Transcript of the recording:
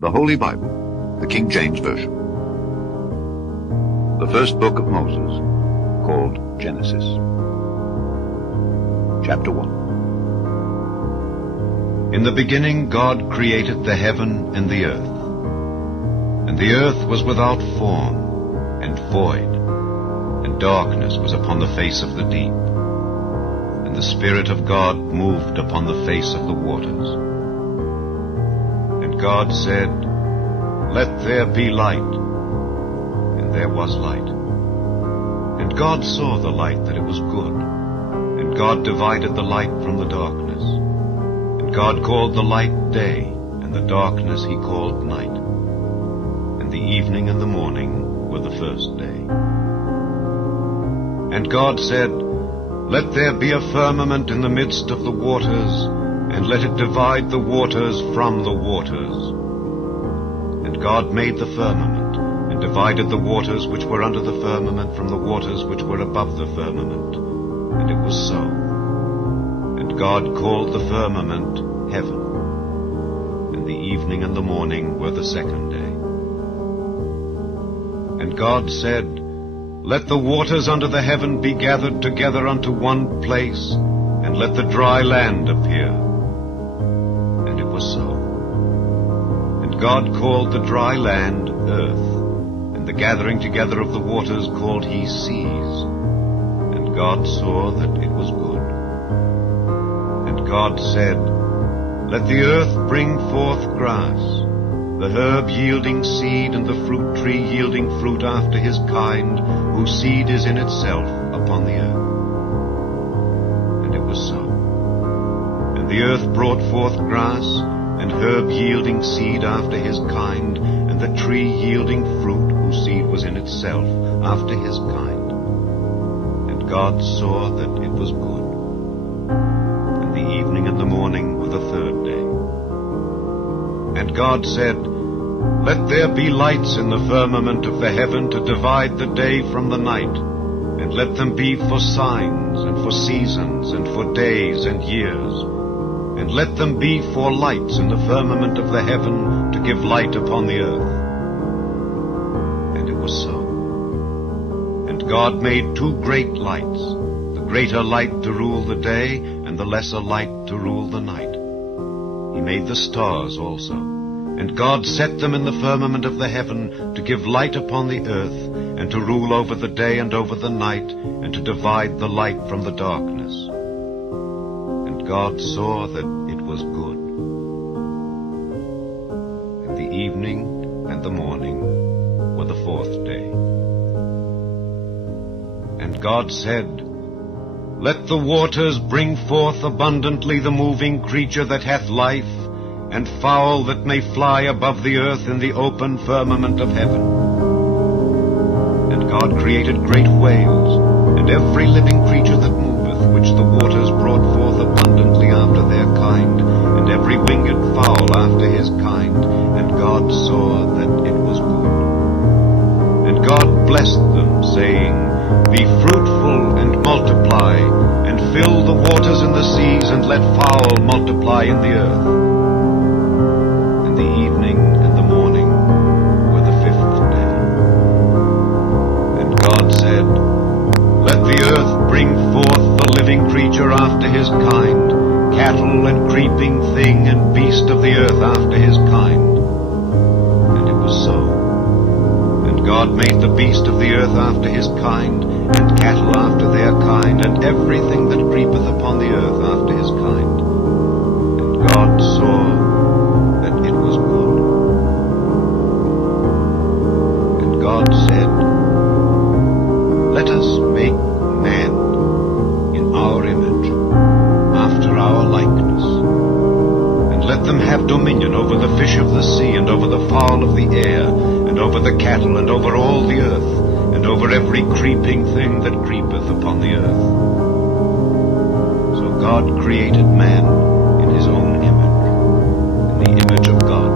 The Holy Bible, the King James Version. The first book of Moses, called Genesis. Chapter 1. In the beginning God created the heaven and the earth. And the earth was without form and void, and darkness was upon the face of the deep. And the Spirit of God moved upon the face of the waters. And God said, "Let there be light." And there was light. And God saw the light that it was good. And God divided the light from the darkness. And God called the light day, and the darkness he called night. And the evening and the morning were the first day. And God said, "Let there be a firmament in the midst of the waters, and let it divide the waters from the waters." And God made the firmament, and divided the waters which were under the firmament from the waters which were above the firmament. And it was so. And God called the firmament heaven. And the evening and the morning were the second day. And God said, "Let the waters under the heaven be gathered together unto one place, and let the dry land appear." And it was so. And God called the dry land earth, and the gathering together of the waters called he seas. And God saw that it was good. And God said, "Let the earth bring forth grass, the herb yielding seed, and the fruit tree yielding fruit after his kind, whose seed is in itself upon the earth." And it was so. And the earth brought forth grass, and herb yielding seed after his kind, and the tree yielding fruit, whose seed was in itself after his kind. And God saw that it was good. And the evening and the morning were the third day. And God said, "Let there be lights in the firmament of the heaven to divide the day from the night, and let them be for signs, and for seasons, and for days and years. And let them be for lights in the firmament of the heaven to give light upon the earth." And it was so. And God made two great lights, the greater light to rule the day, and the lesser light to rule the night. He made the stars also. And God set them in the firmament of the heaven to give light upon the earth, and to rule over the day and over the night, and to divide the light from the darkness. And God saw that it was good. And the evening and the morning were the fourth day. And God said, "Let the waters bring forth abundantly the moving creature that hath life, and fowl that may fly above the earth in the open firmament of heaven." And God created great whales, and every living creature that moveth, which the waters brought forth abundantly after their kind, and every winged fowl after his kind. And God saw that it was good. And God blessed them, saying, "Be fruitful and multiply, and fill the waters in the seas, and let fowl multiply in the earth." The evening and the morning were the fifth day. And God said, "Let the earth bring forth the living creature after his kind, cattle and creeping thing and beast of the earth after his kind." And it was so. And God made the beast of the earth after his kind, and cattle after their kind, and everything that creepeth upon the earth after his kind. And God saw that it was good. And God said, "Let us make man in our image, after our likeness, and let them have dominion over the fish of the sea, and over the fowl of the air, and over the cattle, and over all the earth, and over every creeping thing that creepeth upon the earth." So God created man in his own image. In the image of God